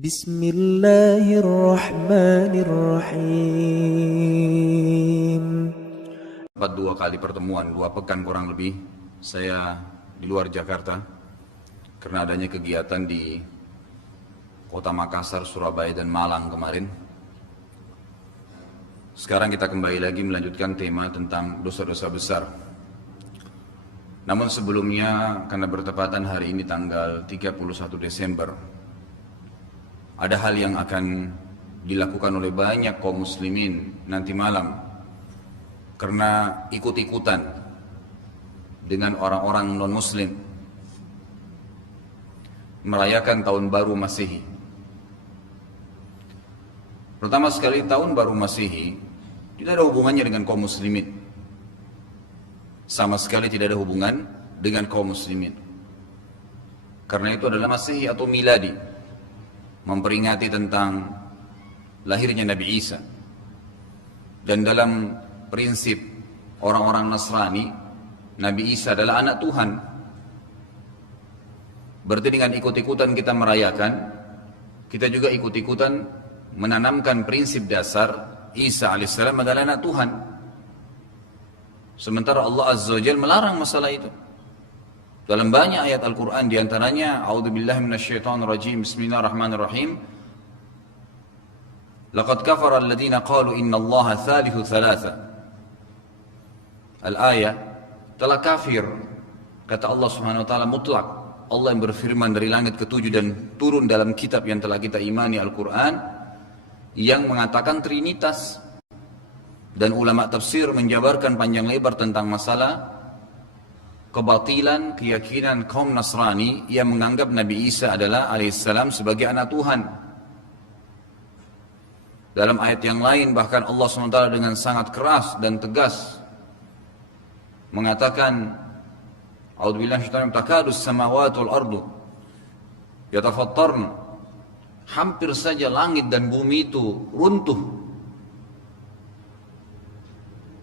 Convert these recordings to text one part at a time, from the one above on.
Bismillahirrahmanirrahim. Dua kali pertemuan, 2 pekan kurang lebih, saya di luar Jakarta karena adanya kegiatan di Kota Makassar, Surabaya, dan Malang kemarin. Sekarang kita kembali lagi melanjutkan tema tentang dosa-dosa besar. Namun sebelumnya, karena bertepatan hari ini tanggal 31 Desember, ada hal yang akan dilakukan oleh banyak kaum muslimin nanti malam karena ikut-ikutan dengan orang-orang non-muslim merayakan tahun baru Masehi. Pertama sekali, tahun baru Masehi tidak ada hubungannya dengan kaum muslimin. Sama sekali tidak ada hubungan dengan kaum muslimin. Karena itu adalah Masehi atau Miladi, memperingati tentang lahirnya Nabi Isa. Dan dalam prinsip orang-orang Nasrani, Nabi Isa adalah anak Tuhan. Berarti dengan ikut-ikutan kita merayakan, kita juga ikut-ikutan menanamkan prinsip dasar Isa alaihissalam adalah anak Tuhan. Sementara Allah Azza wa Jalla melarang masalah itu. Dalam banyak ayat Al-Quran, diantaranya A'udzubillahi minasyaitonirrajim, Bismillahirrahmanirrahim. Laqad kafara alladhina qalu innallaha thalithu thalatha. Al-ayah, telah kafir, kata Allah Subhanahu wa taala mutlak. Allah yang berfirman dari langit ke-7 dan turun dalam kitab yang telah kita imani, Al-Quran, yang mengatakan trinitas. Dan ulama tafsir menjabarkan panjang lebar tentang masalah kebatilan keyakinan kaum Nasrani yang menganggap Nabi Isa adalah alaihissalam sebagai anak Tuhan. Dalam ayat yang lain bahkan Allah SWT dengan sangat keras dan tegas mengatakan, A'udzubillahi minasyaitonir rajim, takadus samawati wal ardu yatafattarna, hampir saja langit dan bumi itu runtuh.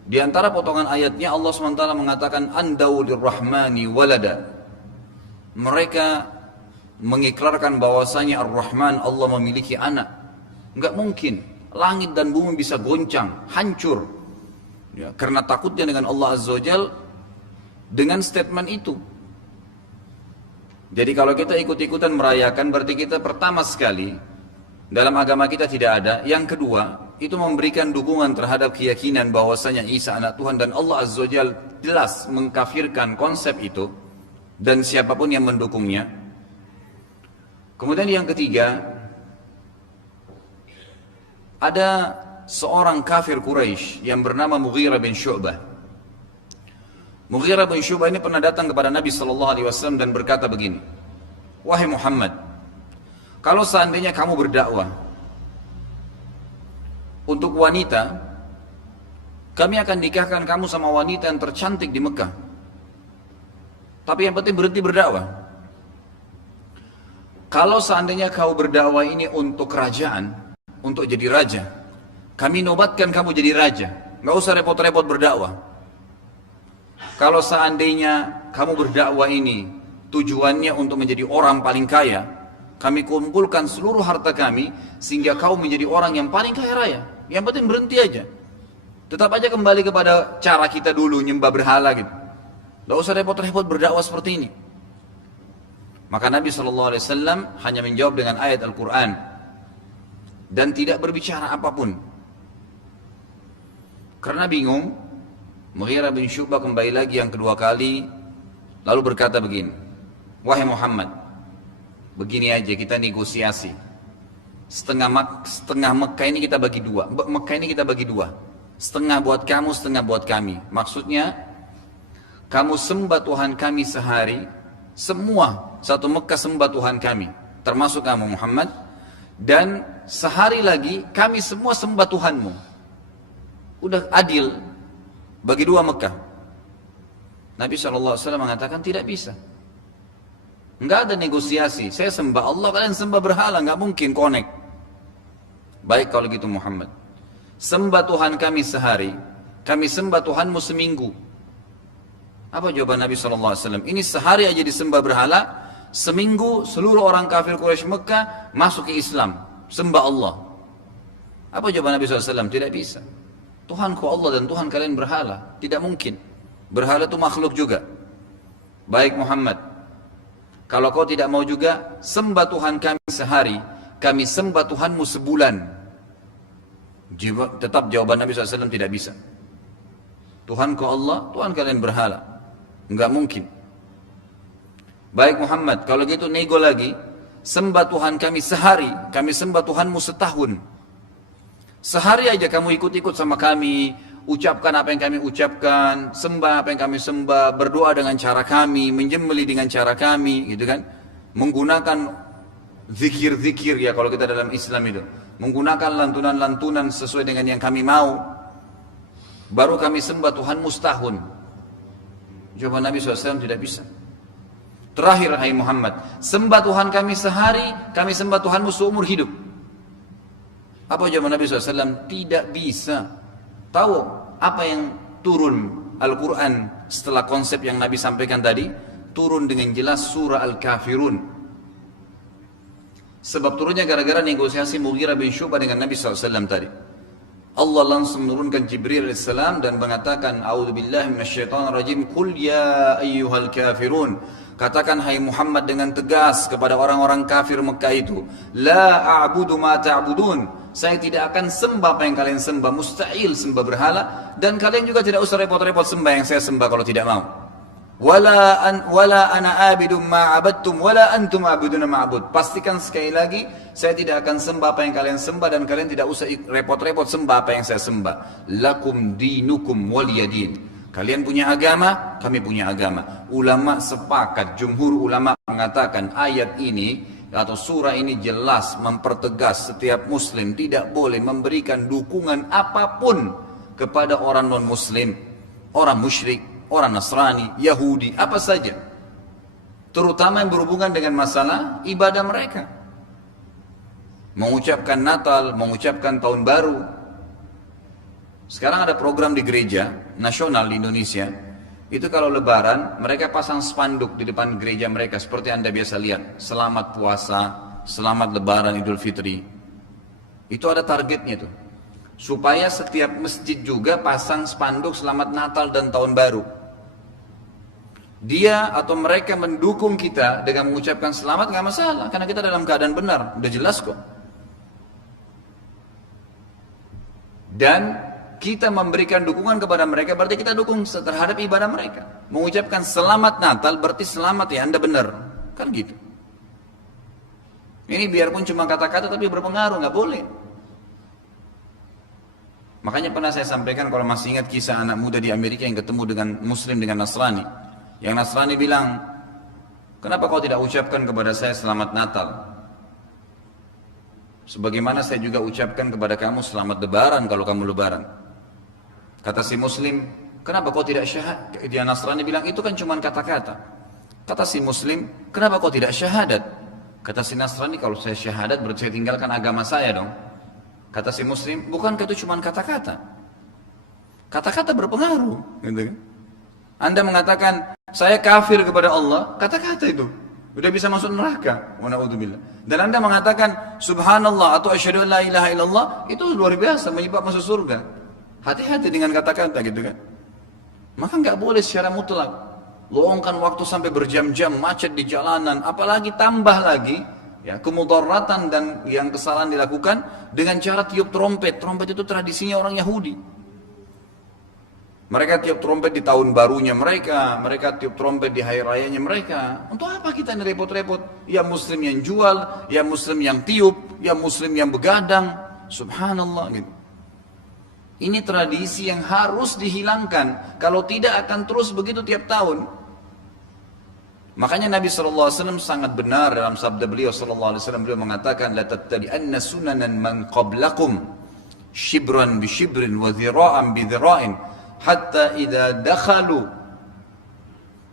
Di antara potongan ayatnya Allah SWT mengatakan andau lirrahmani walada. Mereka mengikrarkan bahwasanya Ar-Rahman, Allah memiliki anak. Enggak mungkin langit dan bumi bisa goncang, hancur ya, karena takutnya dengan Allah Azza wa Jalla dengan statement itu. Jadi kalau kita ikut-ikutan merayakan, berarti kita pertama sekali dalam agama kita tidak ada. Yang kedua, itu memberikan dukungan terhadap keyakinan bahwasanya Isa anak Tuhan, dan Allah Azza wa Jalla jelas mengkafirkan konsep itu dan siapapun yang mendukungnya. Kemudian yang ketiga, ada seorang kafir Quraisy yang bernama Mughirah bin Syu'bah. Mughirah bin Syu'bah ini pernah datang kepada Nabi SAW dan berkata begini, wahai Muhammad, kalau seandainya kamu berdakwah untuk wanita, kami akan nikahkan kamu sama wanita yang tercantik di Mekah. Tapi yang penting berhenti berdakwah. Kalau seandainya kau berdakwah ini untuk kerajaan, untuk jadi raja, kami nobatkan kamu jadi raja. Nggak usah repot-repot berdakwah. Kalau seandainya kamu berdakwah ini tujuannya untuk menjadi orang paling kaya, kami kumpulkan seluruh harta kami sehingga kau menjadi orang yang paling kaya raya. Yang penting berhenti aja. Tetap aja kembali kepada cara kita dulu, nyembah berhala gitu. Tidak usah repot-repot berdakwah seperti ini. Maka Nabi SAW hanya menjawab dengan ayat Al-Quran dan tidak berbicara apapun. Karena bingung, Mughirah bin Syu'bah kembali lagi yang kedua kali, lalu berkata begini, wahai Muhammad, begini aja, kita negosiasi. Setengah Mekah ini kita bagi dua. Mekah ini kita bagi dua. Setengah buat kamu, setengah buat kami. Maksudnya, kamu sembah Tuhan kami sehari, semua satu Mekah sembah Tuhan kami, termasuk kamu Muhammad. Dan sehari lagi kami semua sembah Tuhanmu. Udah adil, bagi dua Mekah. Nabi SAW mengatakan tidak bisa. Enggak ada negosiasi. Saya sembah Allah, kalian sembah berhala, enggak mungkin connect. Baik kalau gitu Muhammad, sembah Tuhan kami sehari, kami sembah Tuhanmu seminggu. Apa jawaban Nabi SAW? Ini sehari aja disembah berhala, seminggu seluruh orang kafir Quraisy Mekah masuk ke Islam, sembah Allah. Apa jawaban Nabi SAW? Tidak bisa. Tuhanku Allah dan Tuhan kalian berhala. Tidak mungkin. Berhala itu makhluk juga. Baik Muhammad, kalau kau tidak mau juga, sembah Tuhan kami sehari, kami sembah Tuhanmu sebulan. Tetap jawaban Nabi SAW tidak bisa. Tuhanku Allah, Tuhan kalian berhala. Enggak mungkin. Baik Muhammad, kalau gitu nego lagi, sembah Tuhan kami sehari, kami sembah Tuhanmu setahun. Sehari aja kamu ikut-ikut sama kami, ucapkan apa yang kami ucapkan, sembah apa yang kami sembah, berdoa dengan cara kami, menjembeli dengan cara kami, gitu kan? Menggunakan zikir-zikir ya kalau kita dalam Islam itu, menggunakan lantunan-lantunan sesuai dengan yang kami mau, baru kami sembah Tuhanmu setahun. Jawaban Nabi SAW tidak bisa. Terakhir, hai Muhammad, sembah Tuhan kami sehari, kami sembah Tuhanmu seumur hidup. Apa jawaban Nabi SAW? Tidak bisa. Tahu apa yang turun Al-Quran setelah konsep yang Nabi sampaikan tadi? Turun dengan jelas surah Al-Kafirun. Sebab turunnya gara-gara negosiasi Mughirah bin Syu'bah dengan Nabi SAW tadi. Allah langsung menurunkan Jibril AS dan mengatakan, A'udzubillahi minasyaitonirrajim, Qul ya ayyuhal kafirun. Katakan hai Muhammad dengan tegas kepada orang-orang kafir Mekah itu, La a'budu ma ta'budun. Saya tidak akan sembah apa yang kalian sembah, mustahil sembah berhala, dan kalian juga tidak usah repot-repot sembah yang saya sembah kalau tidak mau. Wala ana abidum ma abadtum wala antum abiduna ma abud. Pastikan sekali lagi, saya tidak akan sembah apa yang kalian sembah dan kalian tidak usah repot-repot sembah apa yang saya sembah. Lakum dinukum waliyadin. Kalian punya agama, kami punya agama. Ulama sepakat, jumhur ulama mengatakan ayat ini atau surah ini jelas mempertegas setiap muslim tidak boleh memberikan dukungan apapun kepada orang non-muslim, orang musyrik, orang Nasrani, Yahudi, apa saja. Terutama yang berhubungan dengan masalah ibadah mereka. Mengucapkan Natal, mengucapkan Tahun Baru. Sekarang ada program di gereja nasional di Indonesia. Itu kalau lebaran, mereka pasang spanduk di depan gereja mereka. Seperti Anda biasa lihat. Selamat puasa, selamat lebaran Idul Fitri. Itu ada targetnya tuh. Supaya setiap masjid juga pasang spanduk selamat Natal dan Tahun Baru. Dia atau mereka mendukung kita dengan mengucapkan selamat gak masalah. Karena kita dalam keadaan benar. Udah jelas kok. Dan kita memberikan dukungan kepada mereka, berarti kita dukung terhadap ibadah mereka. Mengucapkan selamat Natal berarti selamat ya Anda benar. Kan gitu. Ini biarpun cuma kata-kata tapi berpengaruh, nggak boleh. Makanya pernah saya sampaikan kalau masih ingat kisah anak muda di Amerika yang ketemu dengan Muslim dengan Nasrani. Yang Nasrani bilang, kenapa kau tidak ucapkan kepada saya selamat Natal? Sebagaimana saya juga ucapkan kepada kamu selamat lebaran kalau kamu lebaran. Kata si Muslim, kenapa kau tidak syahadat? Dia Nasrani bilang, itu kan cuma kata-kata. Kata si Muslim, kenapa kau tidak syahadat? Kata si Nasrani, kalau saya syahadat berarti saya tinggalkan agama saya dong. Kata si Muslim, bukankah itu cuma kata-kata? Kata-kata berpengaruh. Gitu kan? Anda mengatakan, saya kafir kepada Allah, kata-kata itu. Udah bisa masuk neraka. Dan Anda mengatakan, subhanallah atau asyhadu an la ilaha illallah, itu luar biasa, menyebab masuk surga. Hati-hati dengan kata-kata gitu kan. Maka nggak boleh secara mutlak. Luangkan waktu sampai berjam-jam macet di jalanan, apalagi tambah lagi ya kemudaratan dan yang kesalahan dilakukan dengan cara tiup trompet. Trompet itu tradisinya orang Yahudi. Mereka tiup trompet di tahun barunya mereka tiup trompet di hari rayanya mereka. Untuk apa kita ini repot-repot? Ya Muslim yang jual, ya Muslim yang tiup, ya Muslim yang begadang. Subhanallah gitu. Ini tradisi yang harus dihilangkan. Kalau tidak akan terus begitu tiap tahun. Makanya Nabi SAW sangat benar dalam sabda beliau SAW. Beliau mengatakan, La tattabi'anna sunanan man qablakum, shibran bi shibrin wa dhira'an bi dhira'in, hatta idha dakhalu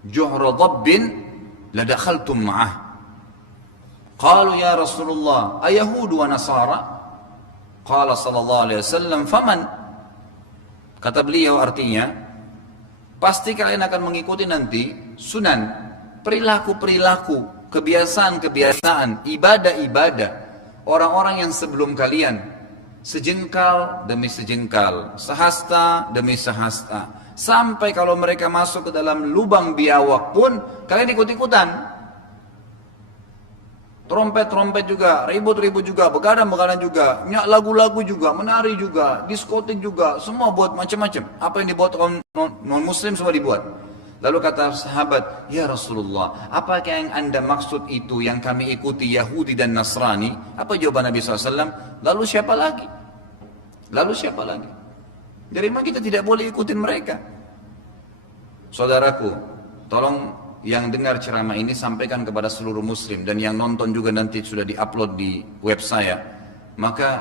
juhra dhabbin, la dakhaltum ma'ah. Qalu ya Rasulullah, ayahudu wa nasara? Qala sallallahu alaihi wasallam, faman? Kata beliau artinya, pasti kalian akan mengikuti nanti sunan, perilaku-perilaku kebiasaan-kebiasaan, ibadah-ibadah orang-orang yang sebelum kalian, sejengkal demi sejengkal, sehasta demi sehasta, sampai kalau mereka masuk ke dalam lubang biawak pun kalian ikut-ikutan. Trompet-trompet juga, ribut-ribut juga, begadang-begadang juga, nyak lagu-lagu juga, menari juga, diskotik juga, semua buat macam-macam. Apa yang dibuat orang non-muslim semua dibuat. Lalu kata sahabat, ya Rasulullah, apakah yang anda maksud itu yang kami ikuti Yahudi dan Nasrani? Apa jawaban Nabi SAW? Lalu siapa lagi? Lalu siapa lagi? Jadi memang kita tidak boleh ikutin mereka. Saudaraku, tolong yang dengar ceramah ini sampaikan kepada seluruh muslim, dan yang nonton juga nanti sudah diupload di web saya. Maka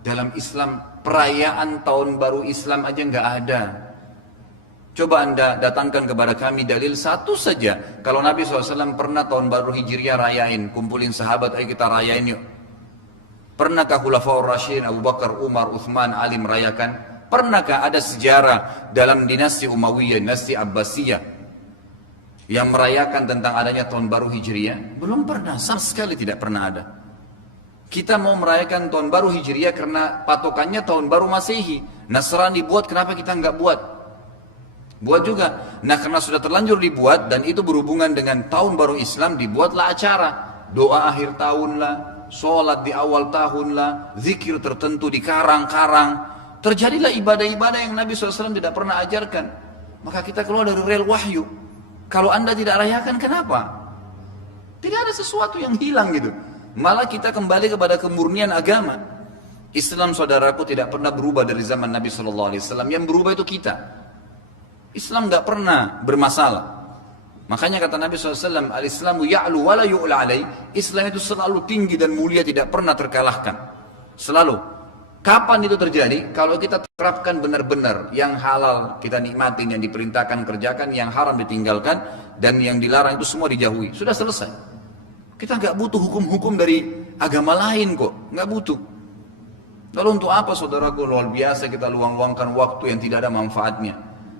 dalam Islam perayaan tahun baru Islam aja nggak ada. Coba anda datangkan kepada kami dalil satu saja kalau Nabi SAW pernah tahun baru Hijriah rayain, kumpulin sahabat, ayo kita rayain yuk. Pernahkah Khulafaur Rasyidin Abu Bakar, Umar, Uthman, Ali merayakan? Pernahkah ada sejarah dalam dinasti Umayyah, dinasti Abbasiyah yang merayakan tentang adanya tahun baru Hijriah? Belum pernah, sama sekali tidak pernah ada. Kita mau merayakan tahun baru Hijriah karena patokannya tahun baru Masehi. Nasrani buat, kenapa kita nggak buat? Buat juga. Nah, karena sudah terlanjur dibuat dan itu berhubungan dengan tahun baru Islam, dibuatlah acara. Doa akhir tahun lah, sholat di awal tahun lah, zikir tertentu di karang-karang. Terjadilah ibadah-ibadah yang Nabi SAW tidak pernah ajarkan. Maka kita keluar dari rel wahyu. Kalau anda tidak rayakan, kenapa? Tidak ada sesuatu yang hilang gitu. Malah kita kembali kepada kemurnian agama. Islam, saudaraku, tidak pernah berubah dari zaman Nabi SAW. Yang berubah itu kita. Islam nggak pernah bermasalah. Makanya kata Nabi SAW, al-Islamu ya'lu wa la yu'la alaih. Islam itu selalu tinggi dan mulia, tidak pernah terkalahkan. Selalu. Kapan itu terjadi? Kalau kita terapkan benar-benar, yang halal kita nikmatin, yang diperintahkan kerjakan, yang haram ditinggalkan, dan yang dilarang itu semua dijauhi. Sudah selesai. Kita nggak butuh hukum-hukum dari agama lain kok, nggak butuh. Lalu untuk apa, saudaraku? Luar biasa kita luang-luangkan waktu yang tidak ada manfaatnya.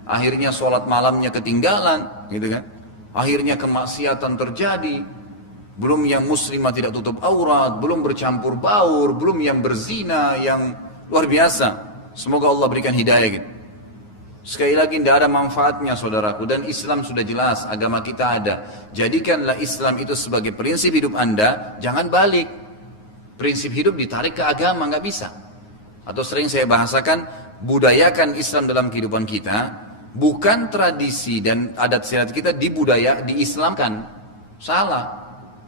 Akhirnya sholat malamnya ketinggalan, gitu kan? Akhirnya kemaksiatan terjadi. Belum yang muslimah tidak tutup aurat, belum bercampur baur, belum yang berzina, yang luar biasa. Semoga Allah berikan hidayah gitu. Sekali lagi tidak ada manfaatnya, saudaraku. Dan Islam sudah jelas, agama kita ada. Jadikanlah Islam itu sebagai prinsip hidup anda, jangan balik. Prinsip hidup ditarik ke agama, nggak bisa. Atau sering saya bahasakan, budayakan Islam dalam kehidupan kita, bukan tradisi dan adat istiadat kita diislamkan. Salah.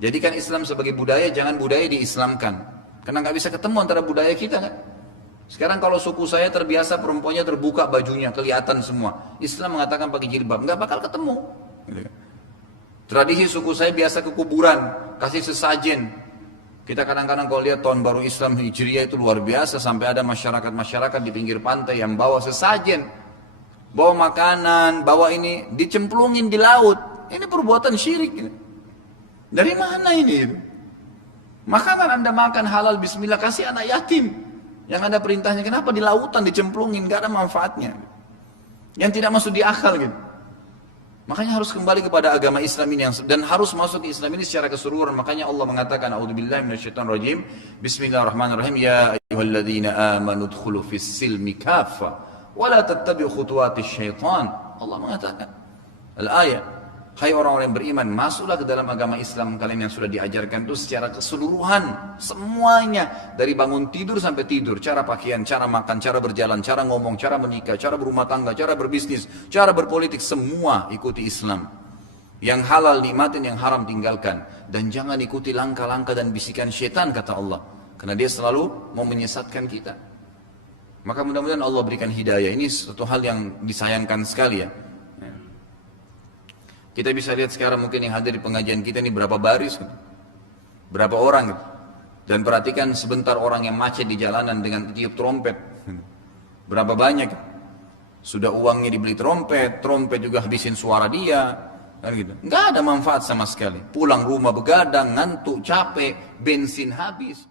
Jadikan Islam sebagai budaya, jangan budaya diislamkan. Karena nggak bisa ketemu antara budaya kita kan. Sekarang kalau suku saya terbiasa perempuannya terbuka bajunya, kelihatan semua. Islam mengatakan pakai jilbab, nggak bakal ketemu. Tradisi suku saya biasa ke kuburan, kasih sesajen. Kita kadang-kadang kalau lihat tahun baru Islam Hijriah itu luar biasa, sampai ada masyarakat-masyarakat di pinggir pantai yang bawa sesajen, bawa makanan, bawa ini, dicemplungin di laut. Ini perbuatan syirik. Dari mana ini? Makanan anda makan halal, bismillah, kasih anak yatim. Yang ada perintahnya, kenapa di lautan dicemplungin? Gak ada manfaatnya. Yang tidak masuk di akal gitu. Makanya harus kembali kepada agama Islam ini, dan harus masuk ke Islam ini secara keseluruhan. Makanya Allah mengatakan, a'udzubillahi minasyaitonirrajim, bismillahirrahmanirrahim, ya ayyuhalladzina amanu dkhulu fis silmi kaffa wa la tattabi'u khutuwatis syaitan. Allah mengatakan al-ayat, hai orang-orang yang beriman, masuklah ke dalam agama Islam kalian yang sudah diajarkan itu secara keseluruhan, semuanya, dari bangun tidur sampai tidur, cara pakaian, cara makan, cara berjalan, cara ngomong, cara menikah, cara berumah tangga, cara berbisnis, cara berpolitik, semua ikuti Islam. Yang halal nikmatin, yang haram tinggalkan, dan jangan ikuti langkah-langkah dan bisikan syaitan, kata Allah, karena dia selalu mau menyesatkan kita. Maka mudah-mudahan Allah berikan hidayah. Ini suatu hal yang disayangkan sekali ya. Kita bisa lihat sekarang mungkin yang hadir di pengajian kita ini berapa baris, berapa orang gitu. Dan perhatikan sebentar orang yang macet di jalanan dengan tiup trompet, berapa banyak. Sudah uangnya dibeli trompet, trompet juga habisin suara dia, kan gitu. Nggak ada manfaat sama sekali. Pulang rumah begadang, ngantuk, capek, bensin habis.